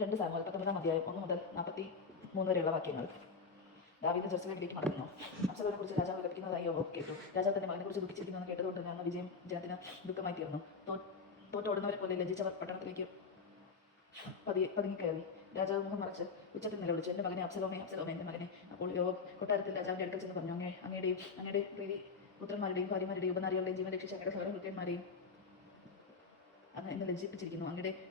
2 Samuel 19 അധ്യായം 1 മുതൽ 43 വരെയുള്ള വാക്യങ്ങൾ. ദാവീദ് ജെറുസലേമിലേക്ക് മടങ്ങുന്നു. അബ്സലോമിനെ കുറിച്ച് രാജാവ് ലഭിക്കുന്നതായി യോവാബ് കേട്ടു. രാജാവ് തന്റെ മകനെ കുറിച്ച് ദുഃഖിച്ചിരിക്കുന്നെന്ന് കേട്ടതുകൊണ്ട് നടന്ന വിജയം ജനത്തിന് ദുഃഖമായി തീർന്നു. തോറ്റോടുന്നവരെ പോലെ ലജ്ജിച്ചവർ പട്ടണത്തിലേക്ക് പതുങ്ങിക്കയറി. രാജാവ് മുഖം മറച്ച് ഉച്ചത്തിൽ നിലവിളിച്ചു, എൻ്റെ മകനെ അബ്സലോമേ, അബ്സലോമേ, എൻ്റെ മകനെ. അപ്പോൾ യോവാബ് കൊട്ടാരത്തിൽ രാജാവിൻ്റെ അടുക്കൽ ചെന്ന് പറഞ്ഞു, അങ്ങയുടെയും അങ്ങയുടെ പുത്രന്മാരുടെയും ഭാര്യമാരുടെയും ഉപനാരികളുടെയും ജീവൻ രക്ഷിച്ച അങ്ങയുടെ സകലഭൃത്യന്മാരെയും അങ്ങ് എന്നെ ലജ്ജിപ്പിച്ചിരിക്കുന്നു.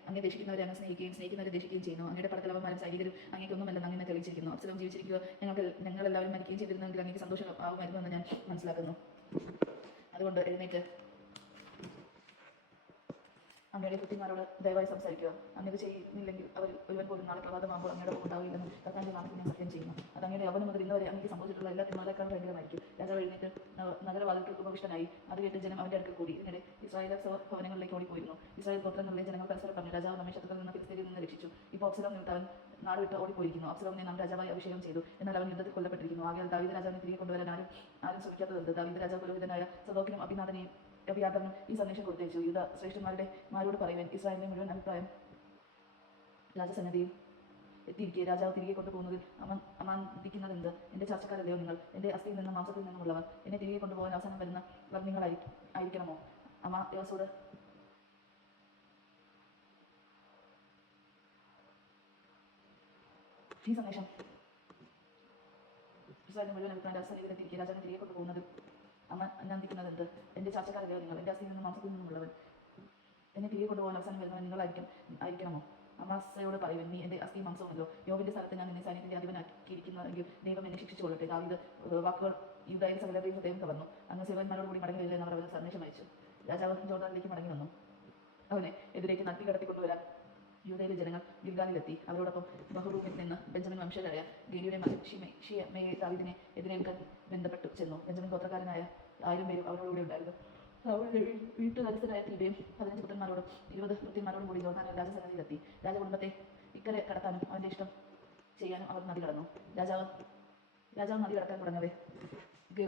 അങ്ങേ ദേശിക്കുന്നവരെ അങ്ങ് സ്നേഹിക്കുകയും സ്നേഹിക്കുന്നവരെ ദേശിക്കുകയും ചെയ്യുന്നു. അങ്ങയുടെ പടത്തലവന്മാരും സൈനികരും അങ്ങേക്കൊന്നുമല്ലെന്ന് അങ്ങനെ തെളിയിച്ചിരിക്കുന്നു. അബ്സലോം ജീവിച്ചിരിക്കുക ഞങ്ങളെല്ലാവരും മരിക്കുകയും ചെയ്തിരുന്നെങ്കിൽ അങ്ങേക്ക് സന്തോഷം ആവുമായിരുന്നുവെന്ന് ഞാൻ മനസ്സിലാക്കുന്നു. അതുകൊണ്ട് എഴുന്നേറ്റ് അങ്ങയുടെ കൃത്യന്മാരോട് ദയവായി സംസാരിക്കുക. അങ്ങത് ചെയ്യുന്നില്ലെങ്കിൽ അവർ ഒരുവൻ പോലും നാളെ പ്രഭാതമാകുമ്പോൾ അങ്ങയുടെ ഒപ്പം ഉണ്ടാവില്ലെന്ന് കർത്താവിന്റെ നാമത്തിൽ ഞാൻ സത്യം ചെയ്യുന്നു. അത് അങ്ങയുടെ യൗവനം മുതൽ ഇന്നുവരെ അങ്ങേക്ക് സംഭവിച്ചിട്ടുള്ള എല്ലാ തിന്മകളെക്കാളും ഭയങ്കരമായിരിക്കും. രാജാവ് എഴുന്നേറ്റ് നഗരവാതിൽക്ക് ഉപവിഷ്ടനായി. അത് കേട്ട് ജനം അവന്റെ അടുക്കൽ കൂടി. ഇതിനിടെ ഇസ്രായേൽ ഭവനങ്ങളിലേക്ക് ഓടിപ്പോയിരുന്നു. ഇസ്രായേൽ ഗോത്രങ്ങളിലെ ജനങ്ങൾ പരസ്പരം പറഞ്ഞു, രാജാവ് നമ്മെ ശത്രുക്കളിൽ നിന്ന് ഫിലിസ്ത്യരിൽ നിന്ന് രക്ഷിച്ചു. ഇപ്പോൾ അബ്സലോം നിമിത്തം നാട് വിട്ട് ഓടിപ്പോയിരിക്കുന്നു. അബ്സലോമിനെ നാം രാജാവായി അഭിഷേകം ചെയ്തു, എന്നാൽ അവൻ യുദ്ധത്തിൽ കൊല്ലപ്പെട്ടിരിക്കുന്നു. ആകയാൽ ദാവീദ് രാജാവിനെ തിരികെ കൊണ്ടുവരാൻ ആരും ശ്രമിക്കാത്തതുണ്ട്. ദാവീദ് രാജാവ് പുരോഹിതനായ സദോക്കിനും അഭിയാതനും ഈ സന്ദേശം കൊടുത്തയച്ചു. യൂദാ ശ്രേഷ്ഠന്മാരോട് പറയുവാൻ ഇസ്രായേലിന്റെ മുഴുവൻ അഭിപ്രായം രാജസന്നദ്ധിയിൽ എത്തിയിരിക്കെ രാജാവ് തിരികെ കൊണ്ടുപോകുന്നതിൽ അമാന്തിക്കുന്നതെന്ത്? എൻ്റെ ചർച്ചക്കാരല്ലയോ നിങ്ങൾ? എൻ്റെ അസ്ഥിയിൽ നിന്നും മാംസത്തിൽ നിന്നുമുള്ളവർ. എന്നെ തിരികെ കൊണ്ടുപോകാൻ അവസാനം വരുന്ന വർണ്ണികളായിരിക്കണമോ? അമായോസോട് ഈ സന്ദേശം ഇസ്രായേലിന്റെ മുഴുവൻ അഭിപ്രായം രാജസന്നിധിയിൽ എത്തിയിരിക്കെ രാജാവിനെ തിരികെ കൊണ്ടുപോകുന്നതിൽ അമാന്തിക്കുന്നതെന്ത്? എൻ്റെ ചർച്ചക്കാരല്ലയോ നിങ്ങൾ? എൻ്റെ അസ്ഥിയിൽ നിന്നും മാംസത്തിൽ നിന്നുമുള്ളവൻ. എന്നെ തിരികെ കൊണ്ടുപോകാൻ അവസാനം വരുന്നവൻ നിങ്ങളായിരിക്കണമോ? അമാസയോട് പറയുവൻ, നീ എൻ്റെ അസ്ഥി മാംസവുമല്ലോ. യോബിന്റെ സ്ഥലത്ത് ഞാൻ നിന്നെ സൈന്യത്തിന്റെ അധിപനാക്കിയിരിക്കുന്നെങ്കിൽ ദൈവം എന്നെ ശിക്ഷിച്ചുകൊള്ളട്ടെ. ദാവീദ് വാക്കുകൾ യൂദായിലെ സകലരുടെയും ഹൃദയം കവർന്നു. അങ്ങ് സേവന്മാരോട് കൂടി മടങ്ങി വരിക എന്നവർ അവരുടെ സന്ദേശം അയച്ചു. രാജാവ് ജോർദാനിലേക്ക് മടങ്ങി വന്നു. അവനെ എതിരേക്ക് നദി കടത്തിക്കൊണ്ടുവരാൻ യൂദയിലെ ജനങ്ങൾ ഗിൽഗാലിലെത്തി. അവരോടൊപ്പം ബഹ്റൂമിൽ നിന്ന് ബെഞ്ചമിൻ വംശജരായ ഗേലിയുടെ മകൻ ഷിമെയി ദാവീദിനെ എതിരേൽക്കാൻ ബന്ധപ്പെട്ടു ചെന്നു. ബെഞ്ചമിൻ ഗോത്രക്കാരനായ 1000 പേരും അവരോടുകൂടി ഉണ്ടായിരുന്നു. അവരുടെ വീട്ടുകാര്യസ്ഥനായ തീബയും 15 പുത്രന്മാരോടും 20 ഭൃത്യന്മാരോടും കൂടി ജോർദാനിൽ രാജസന്നിധിയിലെത്തി. രാജകുടുംബത്തെ ഇക്കരെ കടത്താനും അവന്റെ ഇഷ്ടം ചെയ്യാനും അവർ നദി കടന്നു. രാജാവ് നദി കടക്കാൻ തുടങ്ങവേ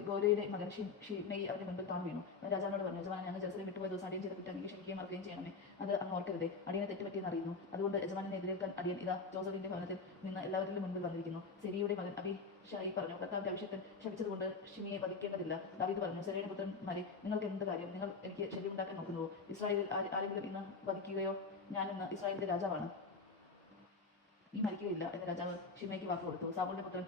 ഗോരയുടെ മകൻ ഷിമെയി അവന്റെ മുൻപിൽ താണു വീണു. രാജാവിനോട് പറഞ്ഞു, യജമാനൻ, അങ്ങ് ജെറുസലേം വിട്ടുപോയ ദിവസം അടിയൻ ചെയ്ത കുറ്റം അങ്ങ് ക്ഷമിക്കുകയും മറക്കുകയും ചെയ്യണമേ. അത് അങ്ങ് ഓർക്കരുതേ. അടിയനെ തെറ്റുപറ്റിയെന്ന് അറിയുന്നു. അതുകൊണ്ട് യജമാനെ എതിരേൽക്കാൻ അടിയൻ ഇതാ ജോസഫിന്റെ ഭവനത്തിൽ നിന്ന് എല്ലാവരുടെ മുൻപിൽ വന്നിരിക്കുന്നു. സെരിയുടെ മകൻ അബീഷായി പറഞ്ഞു, കർത്താവിന്റെ അഭിഷേകത്തിൽ ശപിച്ചതുകൊണ്ട് ഷിമിയെ വധിക്കേണ്ടതില്ല. ദാവീദ് പറഞ്ഞു, സെരയുടെ പുത്രന്മാരെ, നിങ്ങൾക്ക് എന്ത് കാര്യം? നിങ്ങൾ എനിക്ക് ശല്യമുണ്ടാക്കാൻ നോക്കുന്നുവോ? ഇസ്രായേലിൽ ആരെങ്കിലും ഇന്ന് വധിക്കുകയോ? ഞാൻ ഇന്ന് ഇസ്രായേലിന്റെ രാജാവാണ്, നീ മരിക്കുകയില്ല എന്ന് രാജാവ് ഷിമെയ്ക്ക് വാക്ക് കൊടുത്തു. സാബൂളിന്റെ പുത്രൻ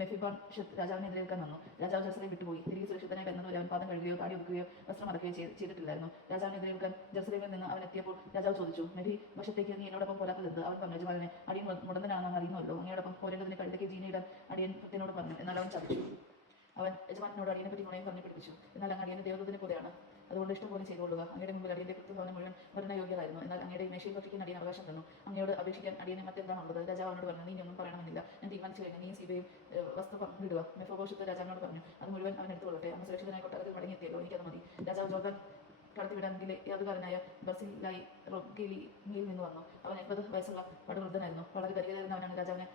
മെഫിബോശെത്ത് രാജാവിനെ എതിരേൽക്കാൻ വന്നു. രാജാവ് ജെറുസലേം വിട്ടുപോയി. തിരികെ സുരക്ഷിതനായി വരുന്നതുവരെ അവൻ പാദം കഴുകുകയോ താടി ഒതുക്കുകയോ വസ്ത്രം അടക്കുകയോ ചെയ്തിട്ടില്ലായിരുന്നു. രാജാവിനെ എതിരേൽക്കാൻ ജെറുസലേമിൽ നിന്ന് അവൻ എത്തിയപ്പോൾ രാജാവ് ചോദിച്ചു, മെഫിബോശത്തേക്ക് നീ എന്നോടൊപ്പം പോരാത്തത്? അവൻ പറഞ്ഞു, യജമാനനെ, അടിയൻ മുടന്തനാണെന്ന് അറിയുന്നുവല്ലോ. അങ്ങയോടൊപ്പം പോരേണ്ടതിന് കഴുതയ്ക്ക് ജീനയിടാൻ അടിയൻ ഭൃത്യനോട് പറഞ്ഞു. എന്നാൽ അവൻ ചതിച്ചു. അവൻ യജമാനോട് അടിയനെ പറ്റി നുണയും പറഞ്ഞു പിടിപ്പിച്ചു. എന്നാൽ അങ്ങ് അടിയനെ ദേവദൂതനെ പോലെയാണ്, അതുകൊണ്ട് ഇഷ്ടം പോലെ ചെയ്തുകൊള്ളുക. അങ്ങയുടെ മുമ്പിൽ അടിയന്റെ കൃത്യഭവനം മുഴുവൻ ഭരണയോഗ്യരായിരുന്നു. എന്നാൽ അങ്ങയുടെ മേശയിൽ ഭക്ഷിക്കാൻ അടിയൻ അവകാശം തന്നു. അങ്ങയോട് അപേക്ഷിക്കാൻ അടിയനെ മറ്റെന്താണുള്ളത്? രാജാവ് അവനോട് പറഞ്ഞു, നീ ഒന്നും പറയണമെന്നില്ല. ഞാൻ തീരുമാനിച്ചു കഴിഞ്ഞാൽ നീ സീബയും വസ്തു പങ്കിടുക. മെഫിബോശെത്ത് രാജാവിനോട് പറഞ്ഞു, അത് മുഴുവൻ അവൻ എടുത്തുകൊള്ളട്ടെ. അങ്ങ് സുരക്ഷിതനായി കൊട്ടാരത്തിൽ മടങ്ങിയെത്തിയല്ലോ, എനിക്കത് മതി. രാജാവ് ജോർദാൻ കടത്തിവിടാമെങ്കിൽ യാതുകാരനായ ബർസിലായി റോഗിലിയിൽ നിന്ന് വന്നു. അവൻ 80 വയസ്സുള്ള പടുവൃദ്ധനായിരുന്നു. വളരെ ദരിദ്രനായിരുന്നവനാണ് രാജാവിനെ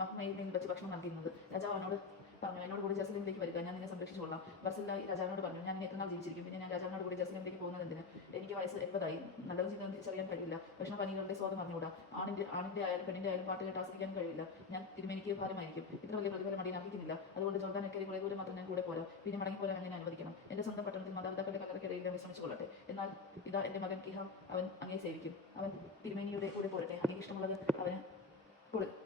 മഹ്മയിൽ വെച്ച് ഭക്ഷണം നൽകിയിരുന്നത്. രാജാവ് അവനോട് പറഞ്ഞു, എന്നോട് കൂടി ജെറുസലേമിലേക്ക് വരിക, ഞാൻ നിന്നെ സംരക്ഷിച്ചുകൊള്ളാം. ബർസിലായി രാജാവിനോട് പറഞ്ഞു, ഞാൻ എത്ര നാൾ ജീവിച്ചിരിക്കും? പിന്നെ ഞാൻ രാജാവിനോട് കൂടി ജെറുസലേമിലേക്ക് പോകുന്നത് എന്തിന്? എനിക്ക് വയസ്സ് 80 നല്ലത് ചെയ്തെന്ന് തിരിച്ചറിയാൻ കഴിയില്ല. ഭക്ഷണപാനീയങ്ങളുടെ സ്വാദം അറിഞ്ഞുകൂടാ. ആണിന്റെ ആയാലും പെണ്ണിന്റെ ആയാലും പാട്ട് കേട്ട് ആസ്വദിക്കാൻ കഴിയില്ല. ഞാൻ തിരുമേനിക്ക് ഭാരമായിരിക്കും. ഇത്ര വലിയ പ്രതിഫലം അടിയൻ അറിയിക്കുന്നില്ല. അതുകൊണ്ട് ജോർദാൻ എക്കരെ കുറെ ദൂരം മാത്രം ഞാൻ കൂടെ പോരാ. പിന്നെ മടങ്ങിപ്പോരാൻ എന്നെ അനുവദിക്കണം. എന്റെ സ്വന്തം പട്ടണത്തിൽ മാതാപിതാക്കളുടെ കലർക്കിടയിൽ ഞാൻ വിശ്രമിച്ചുകൊള്ളട്ടെ. എന്നാൽ ഇതാ എന്റെ മകൻ കിഹാം, അവൻ അങ്ങേ സേവിക്കും. അവൻ തിരുമേനിയുടെ കൂടെ പോരട്ടെ. അങ്ങേക്ക് ഇഷ്ടമുള്ളത് അവന്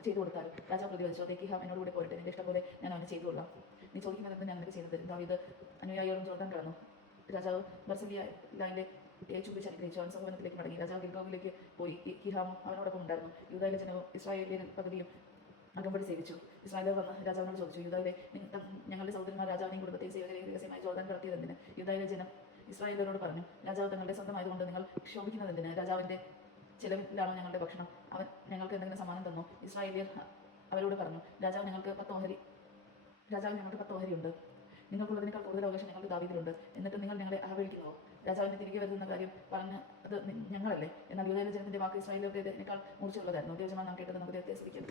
ചെയ്തു കൊടുത്താലും. രാജാവ് പ്രതിവദിച്ചു, അതേ കിഹാം എന്നോട് കൂടെ പോരട്ടെ. നിന്റെ ഇഷ്ടം പോലെ ഞാൻ അവനെ ചെയ്തു കൊള്ളാം. നീ ചോദിക്കുന്നതെന്ന് ഞാൻ നിനക്ക് ചെയ്തു തരും. ദാവീദ് അനുയായിയോടും ജോർദാൻ കടന്നു. രാജാവ് ബർസിലായിലെ ചുംബിച്ച് അനുഗ്രഹിച്ചു. അവൻ സഹോദരത്തിലേക്ക് മടങ്ങി. രാജാവ് ഗിൽഗാലിലേക്ക് പോയി. കിഹാമും അവനോടൊപ്പം ഉണ്ടായിരുന്നു. യൂദായിലെ ജനവും ഇസ്രായേലിലെ പദവിയും അകമ്പടി സേവിച്ചു. ഇസ്രായേലർ വന്ന് രാജാവിനോട് ചോദിച്ചു, യൂദായിലെ ഞങ്ങളുടെ സഹോദരന്മാർ രാജാവിനെയും കുടുംബത്തെയും സേവകരെയും രഹസ്യമായി ജോർദാൻ കടത്തിയതെന്തിന്? യൂദായിലെ ജനം ഇസ്രായേലരോട് പറഞ്ഞു, രാജാവ് തങ്ങളുടെ സ്വന്തമായതുകൊണ്ട് നിങ്ങൾ ക്ഷോഭിക്കുന്നതെന്തിന്? രാജാവിന്റെ ചെലവിലാണോ ഞങ്ങളുടെ ഭക്ഷണം? അവൻ ഞങ്ങൾക്ക് എന്തെങ്കിലും സമ്മാനം തന്നോ? ഇസ്രായേലിയർ അവരോട് പറഞ്ഞു, രാജാവ് ഞങ്ങൾക്ക് 10 ഓഹരി ഉണ്ട്. നിങ്ങൾക്കുള്ളതിനേക്കാൾ കൂടുതൽ അവകാശം ഞങ്ങൾക്ക് ദാവീദിലുണ്ട്. എന്നിട്ട് നിങ്ങൾ ഞങ്ങളെ അവഹേളിക്കുന്നുവോ? രാജാവിന്റെ തിരികെ വരുന്ന കാര്യം പറഞ്ഞ് അത് ഞങ്ങളല്ലേ? എന്നാൽ യൂദയിലെ ജനത്തിന്റെ വാക്ക് ഇസ്രായേലിയരുടേതിനേക്കാൾ മൂർച്ചയുള്ളതായിരുന്നു. ദൈവജനമാണ് നാം കേട്ടത്. നമുക്ക് ദൈവത്തെ സ്തുതിക്കാം.